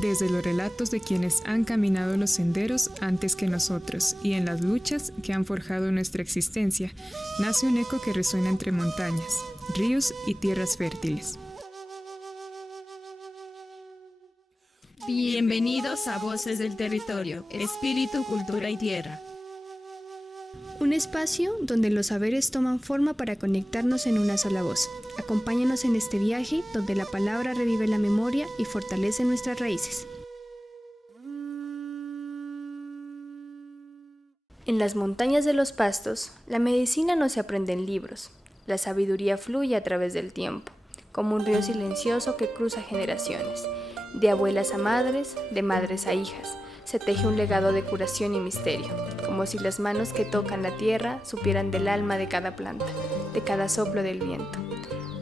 desde los relatos de quienes han caminado los senderos antes que nosotros y en las luchas que han forjado nuestra existencia, nace un eco que resuena entre montañas, ríos y tierras fértiles. Bienvenidos a Voces del Territorio, Espíritu, Cultura y Tierra. Un espacio donde los saberes toman forma para conectarnos en una sola voz. Acompáñanos en este viaje donde la palabra revive la memoria y fortalece nuestras raíces. En las montañas de los pastos, la medicina no se aprende en libros. La sabiduría fluye a través del tiempo, como un río silencioso que cruza generaciones. De abuelas a madres, de madres a hijas, se teje un legado de curación y misterio, como si las manos que tocan la tierra supieran del alma de cada planta, de cada soplo del viento.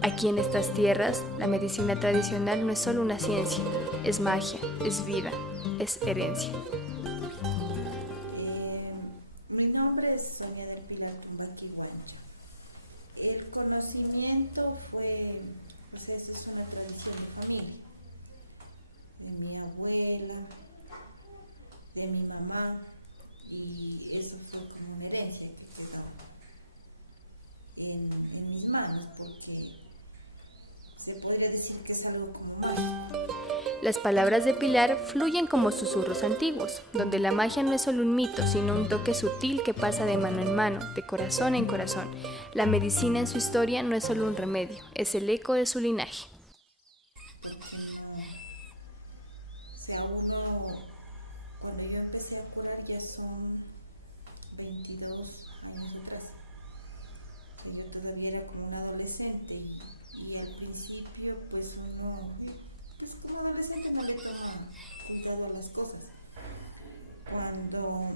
Aquí en estas tierras, la medicina tradicional no es solo una ciencia, es magia, es vida, es herencia. Mi nombre es Sonia del Pilar Tumbaqui Guancho. El conocimiento es una tradición de familia, de mi abuela, de mi mamá, y eso fue como una herencia que quedó en mis manos, porque se podría decir que es algo como mágico. Las palabras de Pilar fluyen como susurros antiguos, donde la magia no es solo un mito, sino un toque sutil que pasa de mano en mano, de corazón en corazón. La medicina en su historia no es solo un remedio, es el eco de su linaje. Cuando yo empecé a curar ya son 22 años atrás, que yo todavía era como un adolescente y al principio pues uno, pues como adolescente no le toma cuidado a las cosas. Cuando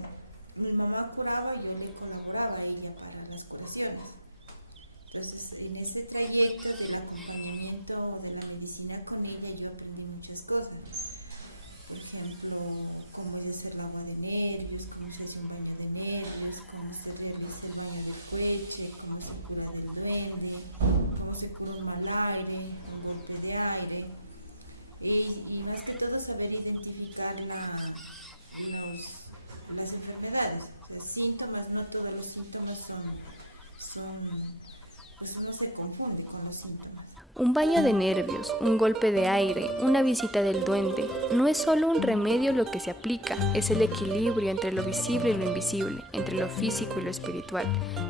mi mamá curaba yo le colaboraba a ella para las curaciones. Entonces en ese trayecto del acompañamiento de la medicina con ella yo aprendí muchas cosas. Por ejemplo, cómo es hacer el agua de nervios, cómo se hace un baño de nervios, cómo se realiza el baño de pecho, cómo se cura del duende, cómo se cura un mal aire, un golpe de aire. Y más que todo saber identificar las enfermedades, los síntomas. No todos los síntomas pues uno se confunde con los síntomas. Un baño de nervios, un golpe de aire, una visita del duende, no es solo un remedio lo que se aplica, es el equilibrio entre lo visible y lo invisible, entre lo físico y lo espiritual.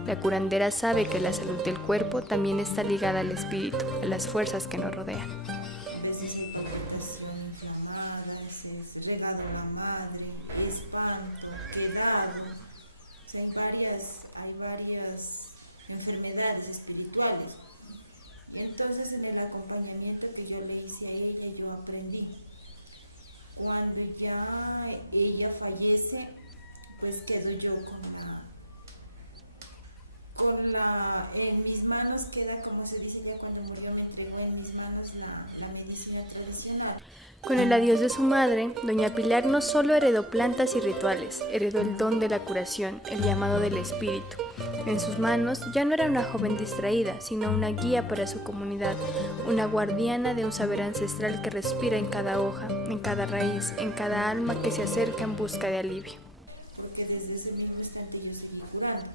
La curandera sabe que la salud del cuerpo también está ligada al espíritu, a las fuerzas que nos rodean. A veces hay palpitación inflamada, es regado a la madre, espanto, quedado. O sea, hay varias enfermedades espirituales. Y entonces en el acompañamiento que yo le hice a ella, yo aprendí. Cuando ya ella fallece, pues quedo yo en mis manos queda, como se dice, ya cuando murió me entregó en mis manos la medicina tradicional. Con el adiós de su madre, doña Pilar no solo heredó plantas y rituales, heredó el don de la curación, el llamado del espíritu. En sus manos ya no era una joven distraída, sino una guía para su comunidad, una guardiana de un saber ancestral que respira en cada hoja, en cada raíz, en cada alma que se acerca en busca de alivio. Porque desde ese mismo instante yo estoy curando.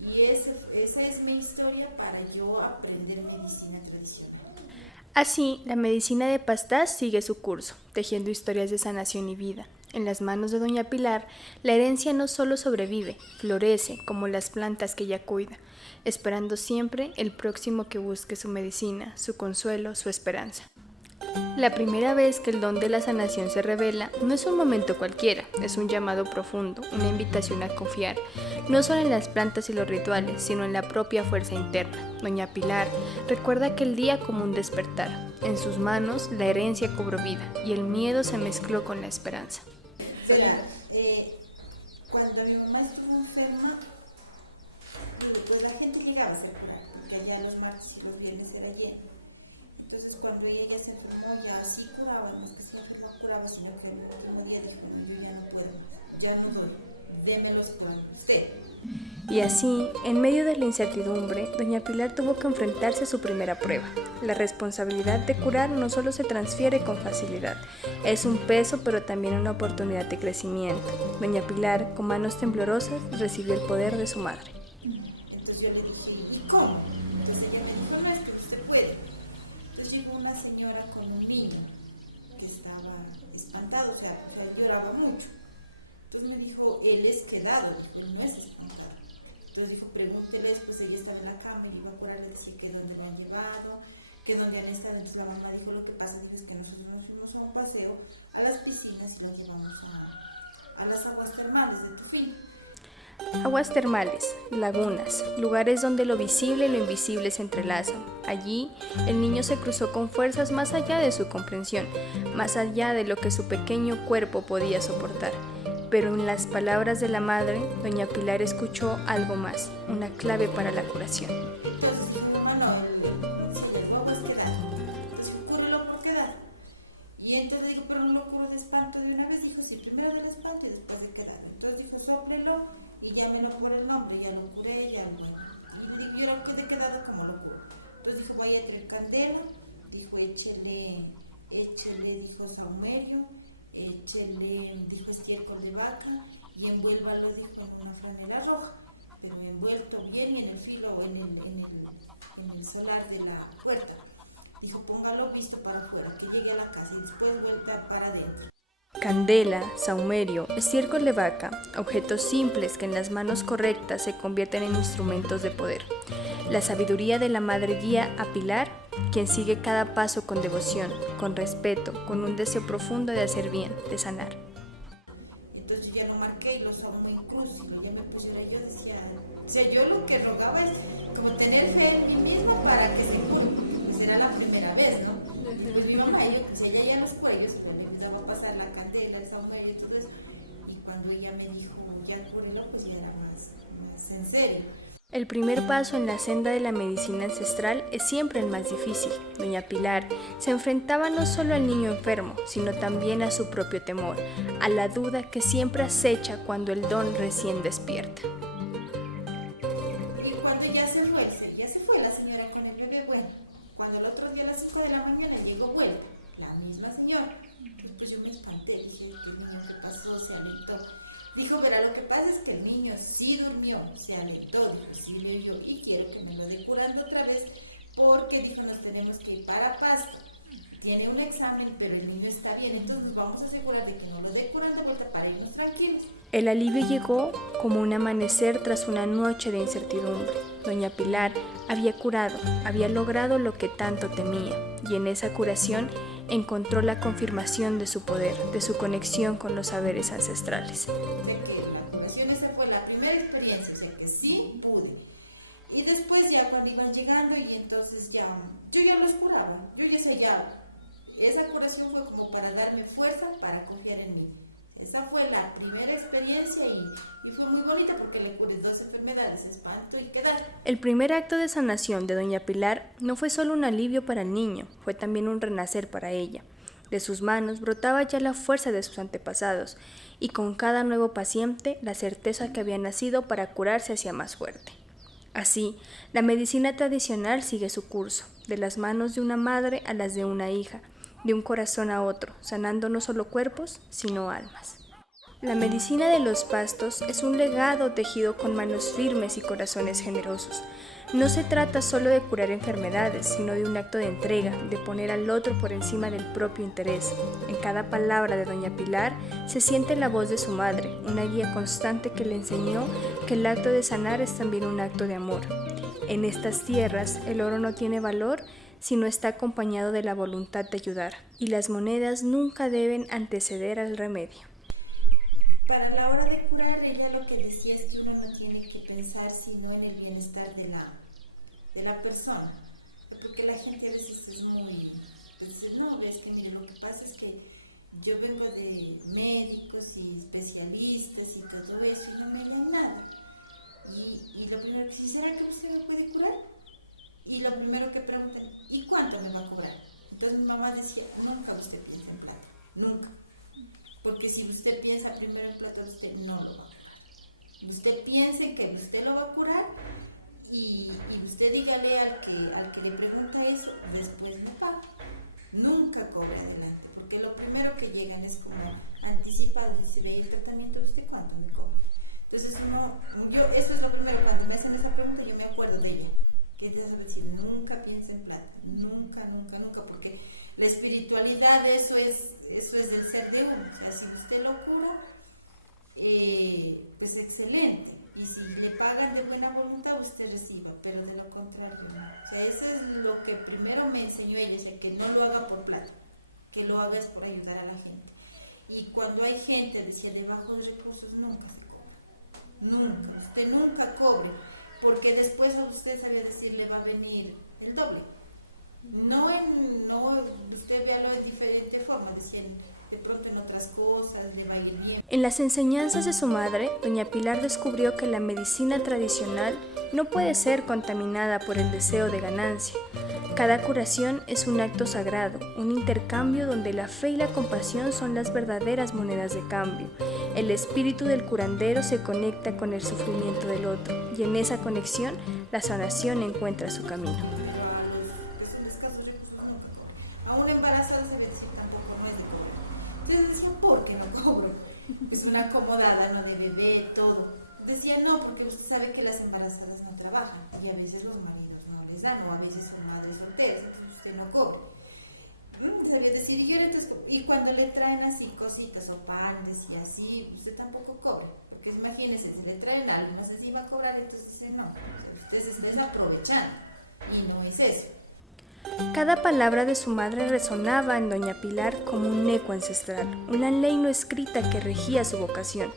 Y esa es mi historia para yo aprender medicina tradicional. Así, la medicina de Pastaza sigue su curso, tejiendo historias de sanación y vida. En las manos de doña Pilar, la herencia no solo sobrevive, florece como las plantas que ella cuida, esperando siempre el próximo que busque su medicina, su consuelo, su esperanza. La primera vez que el don de la sanación se revela no es un momento cualquiera, es un llamado profundo, una invitación a confiar, no solo en las plantas y los rituales, sino en la propia fuerza interna. Doña Pilar recuerda aquel día como un despertar. En sus manos la herencia cobró vida y el miedo se mezcló con la esperanza. Cuando mi mamá estuvo enferma, pues la gente llegaba a ser curada, porque allá los martes y los viernes era lleno. Entonces cuando ella se enfermó, ya sí curaba, no es que siempre no curaba, sino que el último día dijo, yo ya no puedo, ya no doy, démelos con usted. Y así, en medio de la incertidumbre, doña Pilar tuvo que enfrentarse a su primera prueba. La responsabilidad de curar no solo se transfiere con facilidad, es un peso pero también una oportunidad de crecimiento. Doña Pilar, con manos temblorosas, recibió el poder de su madre. Entonces yo le dije, ¿y cómo? Entonces ella me dijo, no, es que usted puede. Entonces llegó una señora con un niño que estaba espantado, o sea, lloraba mucho. Entonces me dijo, él es quedado, él no es espantado. Entonces dijo, pregúnteles, pues ella estaba en la cama y iba a por ahí, le decía que dónde lo han llevado, que dónde han estado. Entonces la mamá dijo, lo que pasa es que nosotros nos fuimos a un paseo a las piscinas y nos llevamos a las aguas termales de Tufín. Aguas termales, lagunas, lugares donde lo visible y lo invisible se entrelazan. Allí, el niño se cruzó con fuerzas más allá de su comprensión, más allá de lo que su pequeño cuerpo podía soportar. Pero en las palabras de la madre, doña Pilar escuchó algo más, una clave para la curación. Entonces dijo, mamá, no, si les vamos a quedar, entonces cúrelo por quedar. Y entonces dijo, pero no lo curo de espanto de una vez. Dijo, sí, primero del espanto y después de quedar. Entonces dijo, sóplelo y llámelo por el nombre, ya lo curé, ya lo... Y yo lo que he quedado como lo curo. Entonces dijo, voy a traer candela, dijo, échele, dijo, saumerio, échele, dijo, estiércol de vaca y envuélvalo, dijo, en una franela roja, pero envuelto bien en el filo o en el solar de la puerta. Dijo, póngalo visto para afuera, que llegue a la casa y después vuelta para adentro. Candela, saumerio, estiércol de vaca, objetos simples que en las manos correctas se convierten en instrumentos de poder. La sabiduría de la madre guía a Pilar, quien sigue cada paso con devoción, con respeto, con un deseo profundo de hacer bien, de sanar. Entonces ya lo marqué y lo usaba muy crúcido, ya me pusiera, yo decía, o sea, yo lo que rogaba es como tener fe en mí misma para que se pueda. Esa era la primera vez, ¿no? Pues mi mamá, yo pues ella ya los cuellos, pues me empezaba a pasar la candela, el saumerio y todo eso. Y cuando ella me dijo, ya cúrelo, pues ya era más en serio. El primer paso en la senda de la medicina ancestral es siempre el más difícil. Doña Pilar se enfrentaba no solo al niño enfermo, sino también a su propio temor, a la duda que siempre acecha cuando el don recién despierta. Y cuando ya se fue la señora con el bebé, bueno, cuando el otro día a las 5 de la mañana llegó vuelta, la misma señora, pues yo me espanté, dije, ¿qué niño qué pasó? Se alentó. Dijo, verá, lo que pasa es que el niño sí durmió, se alentó, dijo, sí bebió y quiero que me lo dé curando otra vez porque, dijo, nos tenemos que ir para Pasto. Tiene un examen, pero el niño está bien, entonces nos vamos a asegurar de que no lo dé curando vuelta para irnos tranquilos. El alivio llegó como un amanecer tras una noche de incertidumbre. Doña Pilar había curado, había logrado lo que tanto temía, y en esa curación encontró la confirmación de su poder, de su conexión con los saberes ancestrales. O sea que la curación esa fue la primera experiencia, o sea que sí pude. Y después ya cuando iban llegando y entonces ya, yo ya los curaba, yo ya sellaba. Esa curación fue como para darme fuerza para confiar en mí. Esa fue la primera experiencia y fue muy bonita porque le curé 2 enfermedades, espanto y quedar. El primer acto de sanación de doña Pilar no fue solo un alivio para el niño, fue también un renacer para ella. De sus manos brotaba ya la fuerza de sus antepasados y con cada nuevo paciente la certeza que había nacido para curarse hacía más fuerte. Así, la medicina tradicional sigue su curso, de las manos de una madre a las de una hija, de un corazón a otro, sanando no solo cuerpos, sino almas. La medicina de los pastos es un legado tejido con manos firmes y corazones generosos. No se trata solo de curar enfermedades, sino de un acto de entrega, de poner al otro por encima del propio interés. En cada palabra de doña Pilar se siente la voz de su madre, una guía constante que le enseñó que el acto de sanar es también un acto de amor. En estas tierras, el oro no tiene valor si no está acompañado de la voluntad de ayudar, y las monedas nunca deben anteceder al remedio. Para la hora de curar, ella lo que decía es que uno no tiene que pensar sino en el bienestar de la persona, porque la gente a veces es muy, dice, no, es que mire, lo que pasa es que yo vengo de médicos y especialistas y todo eso, y no me dan nada. Y lo primero que dice, ¿será que usted me puede curar? Y lo primero que preguntan, ¿y cuánto me va a cobrar? Entonces mi mamá decía, nunca usted piensa en plata, nunca. Porque si usted piensa primero en plata, usted no lo va a pagar. Usted piense que usted lo va a curar y usted dígale al que le pregunta eso, después le paga. Nunca cobre adelante, porque lo primero que llegan es como anticipado, si ve el tratamiento de usted, ¿cuánto me cobra? Entonces eso es lo primero, cuando me hacen esa pregunta yo me acuerdo de ella, que es de decir, nunca piensa en plata, nunca, porque la espiritualidad eso es del ser de uno, o sea, si usted lo cura, pues excelente, y si le pagan de buena voluntad usted reciba, pero de lo contrario no. O sea, eso es lo que primero me enseñó ella, o sea, que no lo haga por plata, que lo hagas por ayudar a la gente. Y cuando hay gente, decía, de bajos recursos nunca se cobra, usted nunca cobre, porque después a usted sabe decir, le va a venir el doble. No, usted véalo de diferente forma, decían, de pronto en otras cosas, le va a ir bien. En las enseñanzas de su madre, doña Pilar descubrió que la medicina tradicional no puede ser contaminada por el deseo de ganancia. Cada curación es un acto sagrado, un intercambio donde la fe y la compasión son las verdaderas monedas de cambio. El espíritu del curandero se conecta con el sufrimiento del otro y en esa conexión la sanación encuentra su camino. A una embarazada se le dice tampoco no es de cobro. Entonces, ¿por qué no cobro? Es una acomodada, no de bebé, todo. Decía, no, porque usted sabe que las embarazadas no trabajan y a veces los maridos no les dan, o a veces son madres solteras, entonces usted no cobra. Sabía decir, y cuando le traen así cositas o panes y así, usted tampoco cobra. Porque imagínense, si le traen algo, no sé si va a cobrar, entonces usted no. Usted se está aprovechando y no es eso. Cada palabra de su madre resonaba en doña Pilar como un eco ancestral, una ley no escrita que regía su vocación.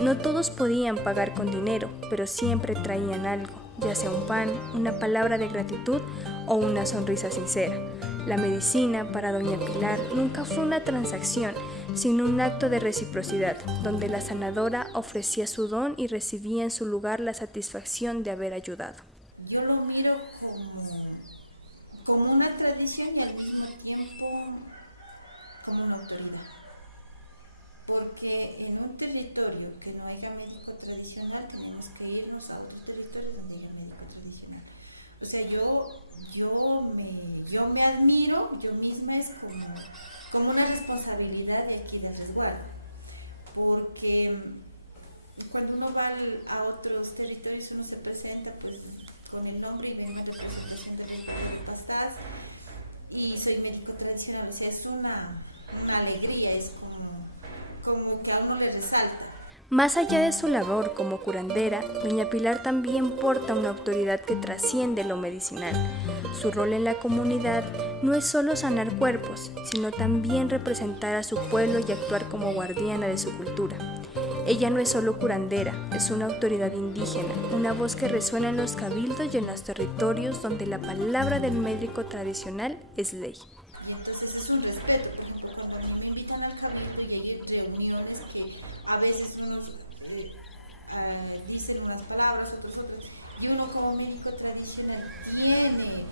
No todos podían pagar con dinero, pero siempre traían algo, ya sea un pan, una palabra de gratitud o una sonrisa sincera. La medicina, para doña Pilar, nunca fue una transacción, sino un acto de reciprocidad, donde la sanadora ofrecía su don y recibía en su lugar la satisfacción de haber ayudado. Yo lo miro como una tradición y al mismo tiempo como una autoridad. Porque en un territorio que no haya médico tradicional, tenemos que irnos a otro territorio donde haya médico tradicional. O sea, yo me admiro, yo misma es como una responsabilidad de aquí de resguardo. Porque cuando uno va a otros territorios, uno se presenta pues con el nombre y vemos representación de Pastaza y soy médico tradicional, o sea, es una alegría, es como que a uno le resalta. Más allá de su labor como curandera, doña Pilar también porta una autoridad que trasciende lo medicinal. Su rol en la comunidad no es solo sanar cuerpos, sino también representar a su pueblo y actuar como guardiana de su cultura. Ella no es solo curandera, es una autoridad indígena, una voz que resuena en los cabildos y en los territorios donde la palabra del médico tradicional es ley. Y entonces es un respeto, por ejemplo, cuando me invitan al cabildo y hay reuniones que a veces unos dicen unas palabras, otros, y uno como médico tradicional tiene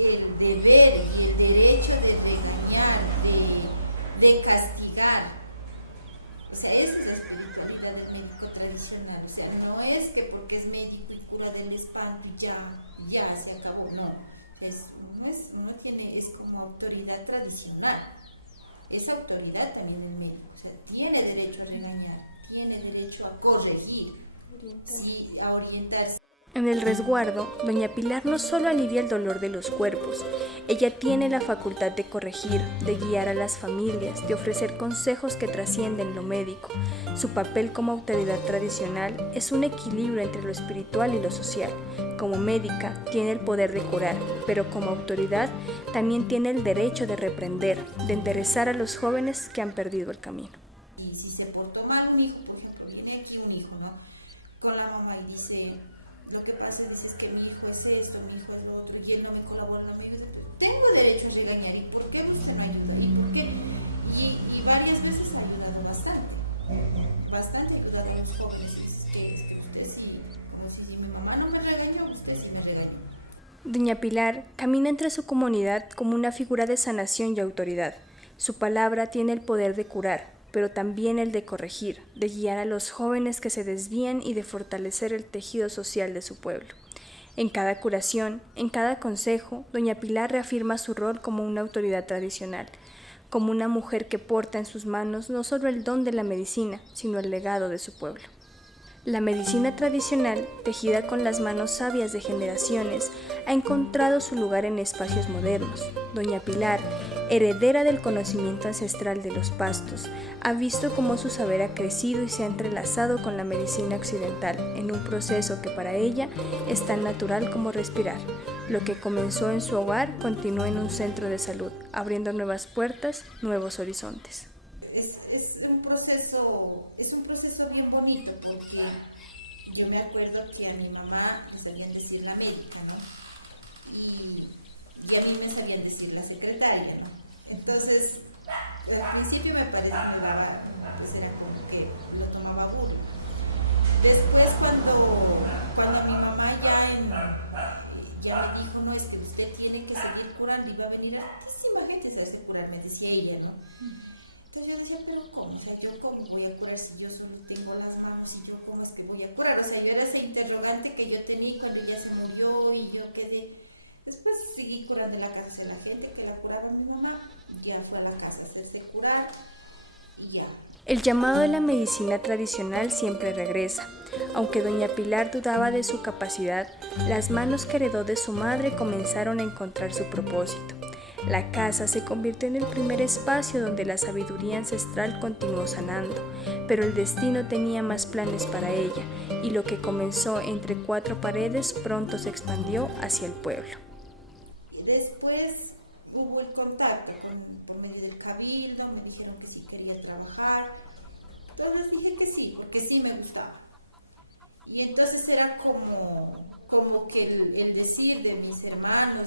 el deber y el derecho de regañar, de castigar. O sea, esa es la espiritualidad del médico tradicional. O sea, no es que porque es médico y cura del espanto y ya se acabó, no. Es como autoridad tradicional. Esa autoridad también del médico. O sea, tiene derecho a regañar, tiene derecho a corregir, a orientarse. En el resguardo, doña Pilar no solo alivia el dolor de los cuerpos, ella tiene la facultad de corregir, de guiar a las familias, de ofrecer consejos que trascienden lo médico. Su papel como autoridad tradicional es un equilibrio entre lo espiritual y lo social. Como médica, tiene el poder de curar, pero como autoridad también tiene el derecho de reprender, de enderezar a los jóvenes que han perdido el camino. Y si se portó mal un hijo, por ejemplo, viene aquí un hijo, ¿no? Con la mamá y dice, lo que pasa es que mi hijo es esto, mi hijo es lo otro, y él no me colabora, tengo derecho a regañar, ¿y por qué usted no ayuda? ¿Y por qué? Y varias veces ha ayudado bastante ha ayudado a los jóvenes, y dices que usted sí, como si mi mamá no me regañó, usted sí me regañó. Doña Pilar camina entre su comunidad como una figura de sanación y autoridad. Su palabra tiene el poder de curar, pero también el de corregir, de guiar a los jóvenes que se desvían y de fortalecer el tejido social de su pueblo. En cada curación, en cada consejo, doña Pilar reafirma su rol como una autoridad tradicional, como una mujer que porta en sus manos no solo el don de la medicina, sino el legado de su pueblo. La medicina tradicional, tejida con las manos sabias de generaciones, ha encontrado su lugar en espacios modernos. Doña Pilar, heredera del conocimiento ancestral de los pastos, ha visto cómo su saber ha crecido y se ha entrelazado con la medicina occidental en un proceso que para ella es tan natural como respirar. Lo que comenzó en su hogar continúa en un centro de salud, abriendo nuevas puertas, nuevos horizontes. Es un proceso bien bonito, porque yo me acuerdo que a mi mamá me sabían decir la médica, ¿no? Y a mí me sabían decir la secretaria, ¿no? Entonces, al principio me parecía, pues era como que lo tomaba uno. Después, cuando mi mamá ya me dijo, no, es que usted tiene que seguir curando, y va a venir altísima gente se hace curar, me decía ella, ¿no? Entonces yo decía, pero ¿cómo? O sea, ¿yo cómo voy a curar si yo solo tengo las manos y yo cómo es que voy a curar? O sea, yo era ese interrogante que yo tenía cuando ella se murió y yo quedé. Después seguí curando en la casa de la gente que la curaba mi mamá, ya fue a la casa a hacerse curar y ya. El llamado de la medicina tradicional siempre regresa. Aunque doña Pilar dudaba de su capacidad, las manos que heredó de su madre comenzaron a encontrar su propósito. La casa se convirtió en el primer espacio donde la sabiduría ancestral continuó sanando, pero el destino tenía más planes para ella, y lo que comenzó entre cuatro paredes pronto se expandió hacia el pueblo. Después hubo el contacto por medio del cabildo, me dijeron que sí quería trabajar, entonces dije que sí, porque sí me gustaba. Y entonces era como que el decir de mis hermanos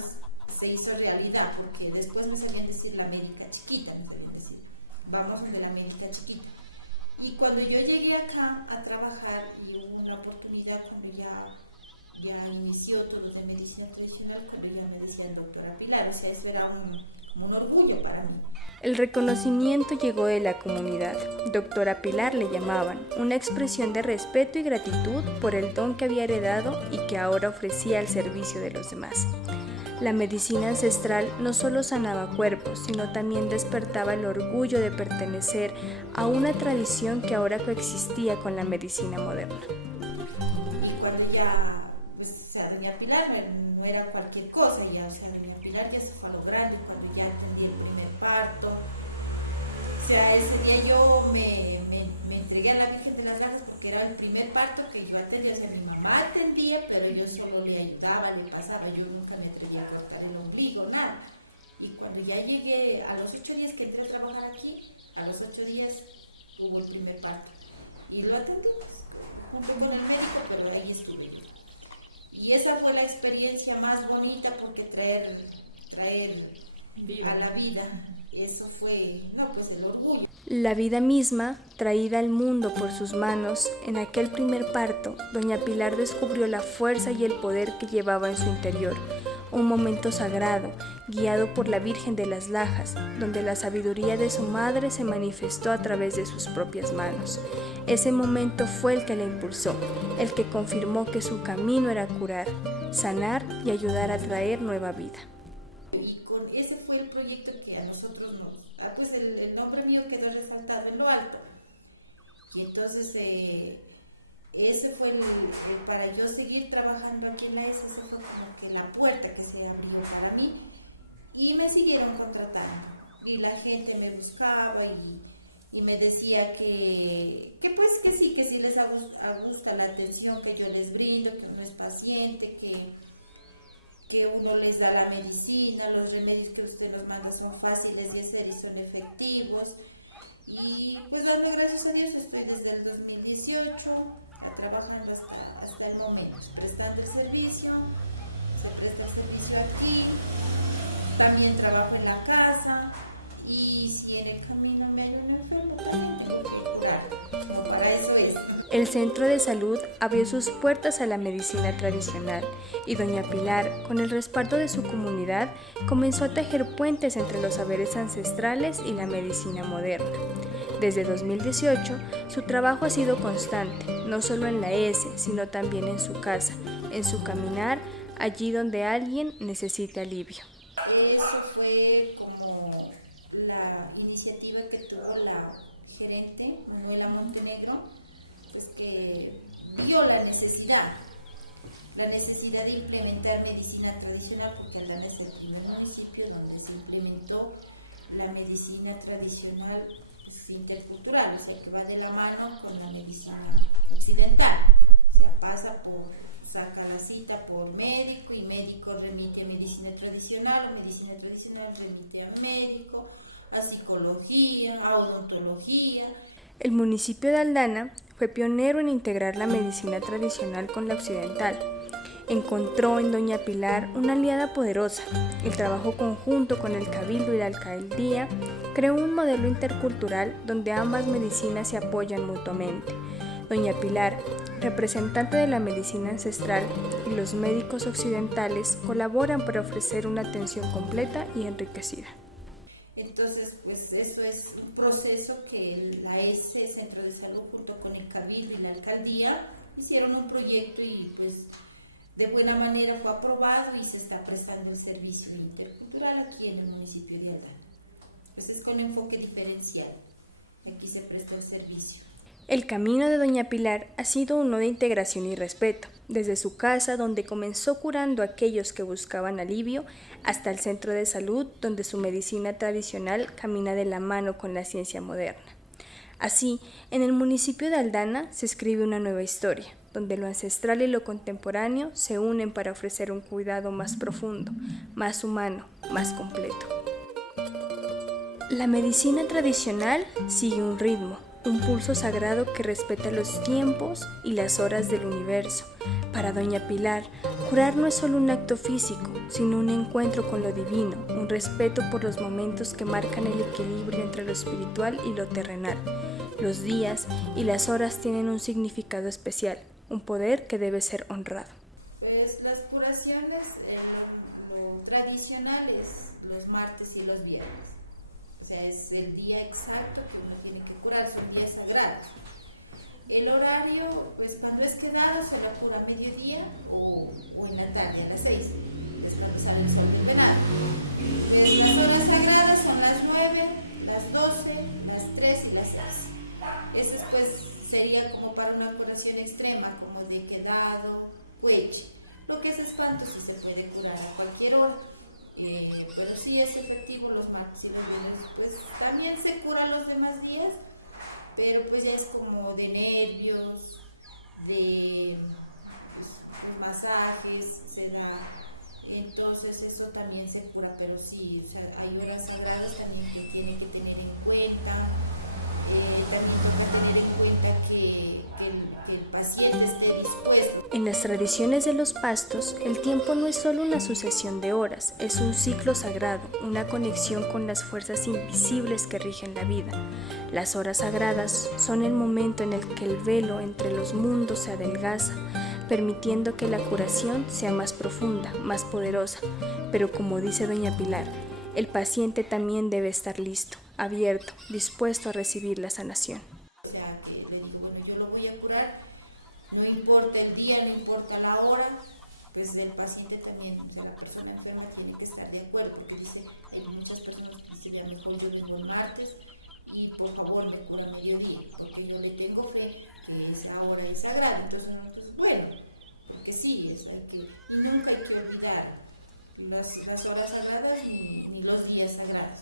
se hizo realidad, porque después me sabían decir la médica chiquita, me sabían decir, vamos de la médica chiquita. Y cuando yo llegué acá a trabajar, y hubo una oportunidad cuando ya inició todo lo de medicina tradicional, cuando ya me decían doctora Pilar, o sea, eso era un orgullo para mí. El reconocimiento llegó de la comunidad. Doctora Pilar le llamaban, una expresión de respeto y gratitud por el don que había heredado y que ahora ofrecía al servicio de los demás. La medicina ancestral no solo sanaba cuerpos, sino también despertaba el orgullo de pertenecer a una tradición que ahora coexistía con la medicina moderna. Y cuando ya, pues, o sea, doña Pilar no era cualquier cosa, ya, o sea, doña Pilar ya se fue a lo grande cuando ya atendí el primer parto. O sea, ese día yo me entregué a la Virgen de las Lajas porque era el primer parto que yo atendía. O sea, mi mamá atendía, pero yo solo le ayudaba, le pasaba, yo nunca me atreví a cortar el ombligo, nada. Y cuando ya llegué, a los 8 días que entré a trabajar aquí, a los 8 días hubo el primer parto. Y lo atendimos, junto con el médico, pero ahí estuve. Y esa fue la experiencia más bonita, porque traer a la vida, eso fue, pues el orgullo. La vida misma, traída al mundo por sus manos, en aquel primer parto, doña Pilar descubrió la fuerza y el poder que llevaba en su interior, un momento sagrado, guiado por la Virgen de las Lajas, donde la sabiduría de su madre se manifestó a través de sus propias manos. Ese momento fue el que la impulsó, el que confirmó que su camino era curar, sanar y ayudar a traer nueva vida. Y ese fue el proyecto que a nosotros pues el nombre mío quedó resaltado en lo alto. Y entonces ese fue para yo seguir trabajando aquí en la ESA, esa fue como que la puerta que se abrió para mí, y me siguieron contratando. Y la gente me buscaba y me decía que sí les gusta la atención que yo les brindo, que uno es paciente, que uno les da la medicina, los remedios que usted nos manda son fáciles de hacer y son efectivos. Y pues dando gracias a Dios estoy desde el 2018 trabajando hasta el momento, prestando el servicio, se presta el servicio aquí, también trabajo en la casa, y si en el camino me hay un enfermo, también tengo que curar, como para eso es. El centro de salud abrió sus puertas a la medicina tradicional y doña Pilar, con el respaldo de su comunidad, comenzó a tejer puentes entre los saberes ancestrales y la medicina moderna. Desde 2018, su trabajo ha sido constante, no solo en la S, sino también en su casa, en su caminar, allí donde alguien necesita alivio. Eso fue como la iniciativa que tuvo la gerente, Manuela Montenegro, pues que vio la necesidad de implementar medicina tradicional, porque Aldana es el primer municipio donde se implementó la medicina tradicional intercultural, o sea, que va de la mano con la medicina occidental. O sea, saca la cita por médico y médico remite a medicina tradicional, o medicina tradicional remite a médico, a psicología, a odontología. El municipio de Aldana fue pionero en integrar la medicina tradicional con la occidental. Encontró en Doña Pilar una aliada poderosa. El trabajo conjunto con el Cabildo y la Alcaldía creó un modelo intercultural donde ambas medicinas se apoyan mutuamente. Doña Pilar, representante de la medicina ancestral, y los médicos occidentales colaboran para ofrecer una atención completa y enriquecida. Entonces, pues eso es un proceso que la S, Centro de Salud, junto con el Cabildo y la Alcaldía, hicieron un proyecto y pues de buena manera fue aprobado y se está prestando el servicio intercultural aquí en el municipio de Aldana. Pues es con enfoque diferencial, aquí se presta el servicio. El camino de Doña Pilar ha sido uno de integración y respeto, desde su casa, donde comenzó curando a aquellos que buscaban alivio, hasta el centro de salud, donde su medicina tradicional camina de la mano con la ciencia moderna. Así, en el municipio de Aldana se escribe una nueva historia, donde lo ancestral y lo contemporáneo se unen para ofrecer un cuidado más profundo, más humano, más completo. La medicina tradicional sigue un ritmo, un pulso sagrado que respeta los tiempos y las horas del universo. Para Doña Pilar, curar no es solo un acto físico, sino un encuentro con lo divino, un respeto por los momentos que marcan el equilibrio entre lo espiritual y lo terrenal. Los días y las horas tienen un significado especial, un poder que debe ser honrado. Pues las curaciones, lo tradicional es los martes y los viernes. O sea, es el día exacto que uno tiene que curar, son días sagrados. El horario, pues cuando es quedada, se la cura a mediodía o en la tarde, a las 6, es cuando sale el sol del verano. Las horas sagradas son las 9, las 12, las 3 y las 6. Eso pues sería como para una curación extrema, como el de quedado, hueche. Lo que es espanto sí se puede curar a cualquier hora. Pero sí es efectivo los martes y los viernes. Pues también se cura los demás días, pero pues ya es como de nervios, de masajes, se da. Entonces eso también se cura, pero sí, o sea, hay horas sagradas también que tiene que tener en cuenta. También hay que tener en cuenta que el paciente esté dispuesto. En las tradiciones de los pastos, el tiempo no es solo una sucesión de horas, es un ciclo sagrado, una conexión con las fuerzas invisibles que rigen la vida. Las horas sagradas son el momento en el que el velo entre los mundos se adelgaza, permitiendo que la curación sea más profunda, más poderosa. Pero como dice Doña Pilar, el paciente también debe estar listo, abierto, dispuesto a recibir la sanación. O sea, que le digo, bueno, yo lo voy a curar, no importa el día, no importa la hora, pues el paciente también, o sea, la persona enferma tiene que estar de acuerdo, porque dice, hay muchas personas que dicen, ya mejor yo vengo el martes y por favor me cura a mediodía, porque yo le tengo fe que esa hora es sagrada. Entonces nosotros, bueno, porque sí, y nunca hay que olvidar las horas sagradas ni los días sagrados.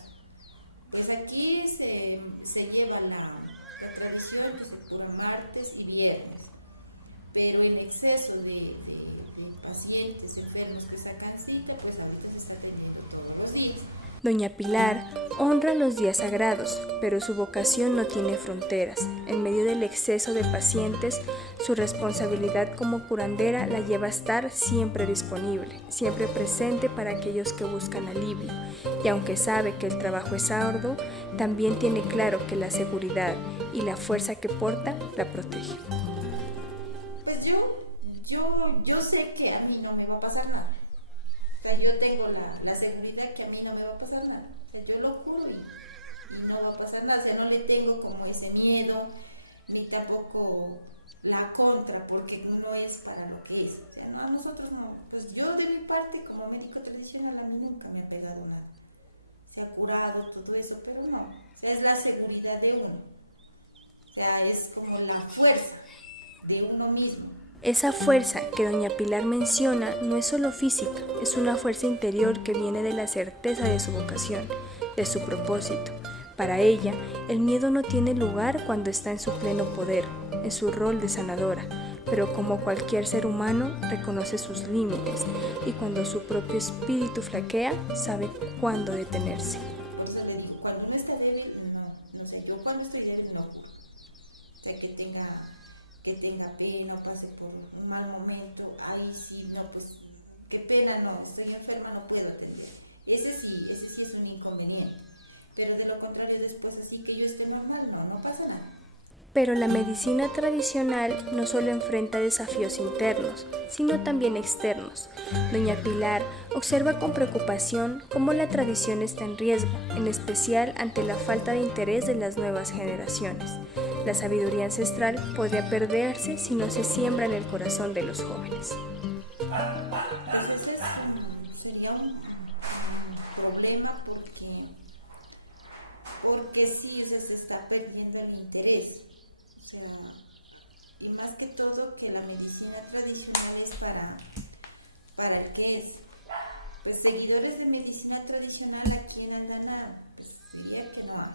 Pues aquí se lleva la tradición que se cura martes y viernes, pero en exceso de pacientes enfermos que sacan cita, pues ahorita se está atendiendo todos los días. Doña Pilar honra los días sagrados, pero su vocación no tiene fronteras. En medio del exceso de pacientes, su responsabilidad como curandera la lleva a estar siempre disponible, siempre presente para aquellos que buscan alivio. Y aunque sabe que el trabajo es arduo, también tiene claro que la seguridad y la fuerza que porta la protege. Pues yo sé que a mí no me va a pasar nada. O sea, yo tengo la seguridad que a mí no me va a pasar nada. O sea, yo lo curo y no va va a pasar nada, o sea, no le tengo como ese miedo, ni tampoco la contra, porque no es para lo que es, o sea, no, a nosotros no, pues yo de mi parte, como médico tradicional, a mí nunca me ha pegado nada, se ha curado todo eso, pero no, o sea, es la seguridad de uno, o sea, es como la fuerza de uno mismo. Esa fuerza que doña Pilar menciona no es solo física, es una fuerza interior que viene de la certeza de su vocación, de su propósito. Para ella, el miedo no tiene lugar cuando está en su pleno poder, en su rol de sanadora, pero como cualquier ser humano, reconoce sus límites y cuando su propio espíritu flaquea, sabe cuándo detenerse. Por eso le digo, cuando uno está débil, no, o sea, yo cuando estoy débil no juro, o sea, que tenga pena, pase por un mal momento, ay sí, no, pues qué pena, no, estoy enferma, no puedo atender. Ese sí es un inconveniente, pero de lo contrario después así que yo esté normal, no pasa nada. Pero la medicina tradicional no solo enfrenta desafíos internos, sino también externos. Doña Pilar observa con preocupación cómo la tradición está en riesgo, en especial ante la falta de interés de las nuevas generaciones. La sabiduría ancestral podría perderse si no se siembra en el corazón de los jóvenes. Entonces sería un problema porque sí, o sea, se está perdiendo el interés. O sea, y más que todo que la medicina tradicional es para el que es. Pues seguidores de medicina tradicional aquí en Aldana, pues diría que no hay.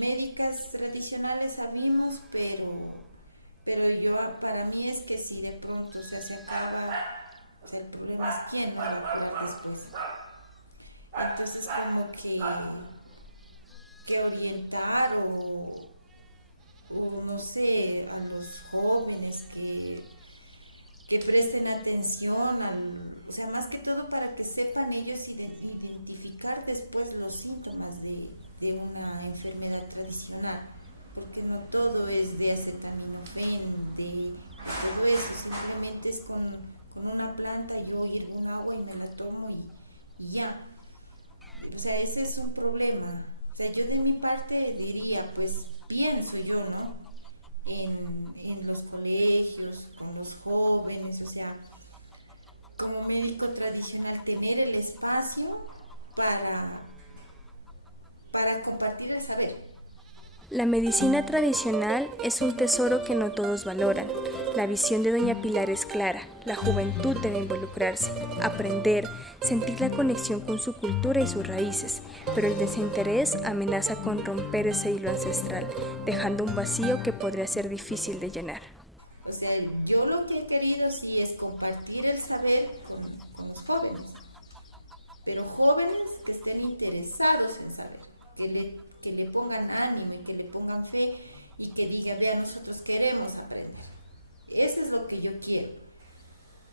Médicas tradicionales sabemos, pero yo, para mí es que si de pronto, o sea, se acaba, o sea, el problema es quién va a curar después. Entonces como que orientar o no sé, a los jóvenes que presten atención, o sea, más que todo para que sepan ellos identificar después los síntomas de una enfermedad tradicional, porque no todo es de acetaminofén, de todo eso, simplemente es con una planta, yo hiervo un agua y me la tomo y ya. O sea, ese es un problema. O sea, yo de mi parte diría, pues pienso yo, ¿no? En los colegios, con los jóvenes, o sea, como médico tradicional, tener el espacio para compartir el saber. La medicina tradicional es un tesoro que no todos valoran. La visión de doña Pilar es clara. La juventud debe involucrarse, aprender, sentir la conexión con su cultura y sus raíces, pero el desinterés amenaza con romper ese hilo ancestral, dejando un vacío que podría ser difícil de llenar. O sea, yo lo que he querido sí es compartir el saber con los jóvenes, pero jóvenes que estén interesados en saber, que le pongan ánimo y que le pongan fe y que digan, vea, nosotros queremos aprender. Eso es lo que yo quiero,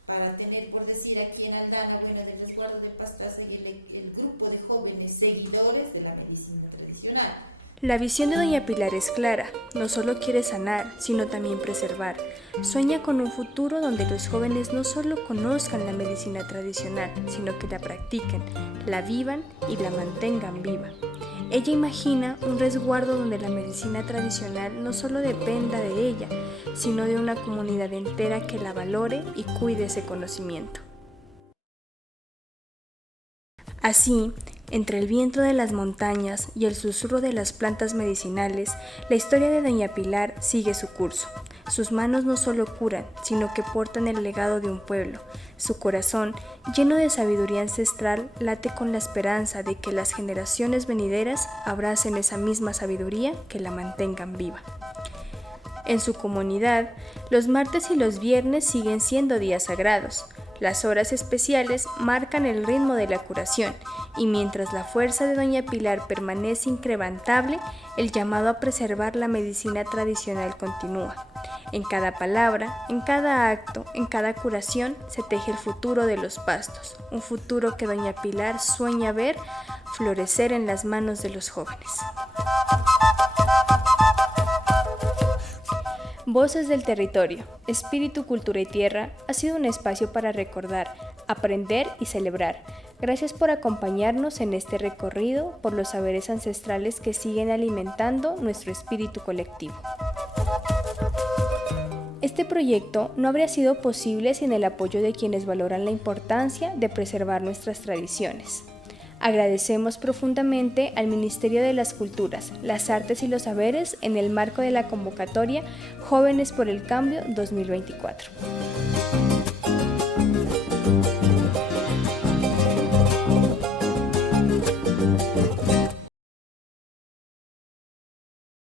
para tener, por decir, aquí en Aldana, bueno, del resguardo de Pastaza, el grupo de jóvenes seguidores de la medicina tradicional. La visión de doña Pilar es clara, no solo quiere sanar, sino también preservar. Sueña con un futuro donde los jóvenes no solo conozcan la medicina tradicional, sino que la practiquen, la vivan y la mantengan viva. Ella imagina un resguardo donde la medicina tradicional no solo dependa de ella, sino de una comunidad entera que la valore y cuide ese conocimiento. Así, entre el viento de las montañas y el susurro de las plantas medicinales, la historia de doña Pilar sigue su curso. Sus manos no solo curan, sino que portan el legado de un pueblo. Su corazón, lleno de sabiduría ancestral, late con la esperanza de que las generaciones venideras abracen esa misma sabiduría que la mantengan viva. En su comunidad, los martes y los viernes siguen siendo días sagrados. Las horas especiales marcan el ritmo de la curación y mientras la fuerza de doña Pilar permanece incrementable, el llamado a preservar la medicina tradicional continúa. En cada palabra, en cada acto, en cada curación se teje el futuro de los pastos, un futuro que doña Pilar sueña ver florecer en las manos de los jóvenes. Voces del Territorio, Espíritu, Cultura y Tierra ha sido un espacio para recordar, aprender y celebrar. Gracias por acompañarnos en este recorrido por los saberes ancestrales que siguen alimentando nuestro espíritu colectivo. Este proyecto no habría sido posible sin el apoyo de quienes valoran la importancia de preservar nuestras tradiciones. Agradecemos profundamente al Ministerio de las Culturas, las Artes y los Saberes en el marco de la convocatoria Jóvenes por el Cambio 2024.